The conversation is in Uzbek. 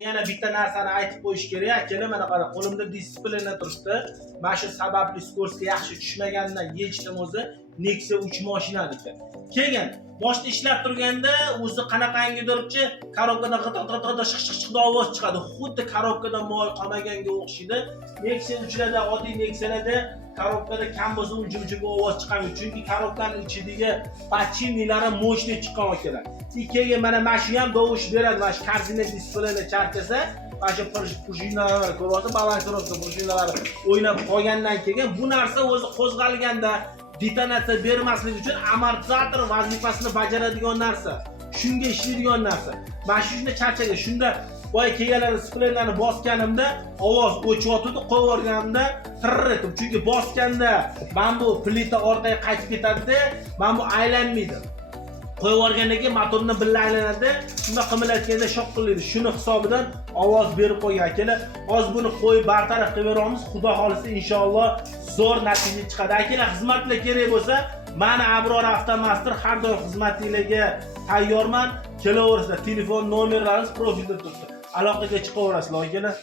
Yana bitta narsani aytib qo'yish kerak. Akalar, mana qara, qo'limda displeyni turibdi. Mana shu sababli skorsga yaxshi tushmagandan yechdim o'zi. Nexia 3 mashinaniki. Keyin boshda ishlab turganda o'zi qanaqangidirchi korobkadan qata shiq ovoz chiqadi. Xuddi korobkadan moy qolmaganga o'xshaydi. Nexia 3larda, oddiy Nexialarda korobkada kam bo'lsa uncha ovoz chiqmaydi. Chunki korobkaning ichidagi pachinilari mo'shli chiqqan ekan. Keyin mana shu ham dovush beradi. Mana shu kartina displeyni charchasa, mana shu prujinalar, ko'ryapsiz, balansirovka prujinalari o'ynab qolgandan keyin bu narsa o'zi qo'zg'alganda detonatsiya bermaslik uchun amortizator vazifasini bajaradigan narsa. Shunga ishlaydigan narsa. Mana shunda charchagan. Shunda boya kelganlar displeylarni bosganimda ovoz o'chiyotdi, qo'yib yuborganimda tirr etib. Chunki bosganda mana bu plita orqaga qaytib ketadi, mana bu aylanmaydi. Qo'yib yuborgandan keyin motorni birga aylanadi, shunda qimirlatganda shoqillaydi. Shuni hisobidan ovoz berib qo'ygan akalar. Hozir buni qo'yib bartaraf qilib beramiz. Xudo xolisa inshaalloh zo'r natija chiqadi. Akalar, xizmatlar kerak bo'lsa, meni Abror Avtomaster har doim xizmatingizga tayyorman. Kelaverasizlar. Telefon nomerlarimiz profilda turibdi. Aloqaga chiqaverasizlar akalar.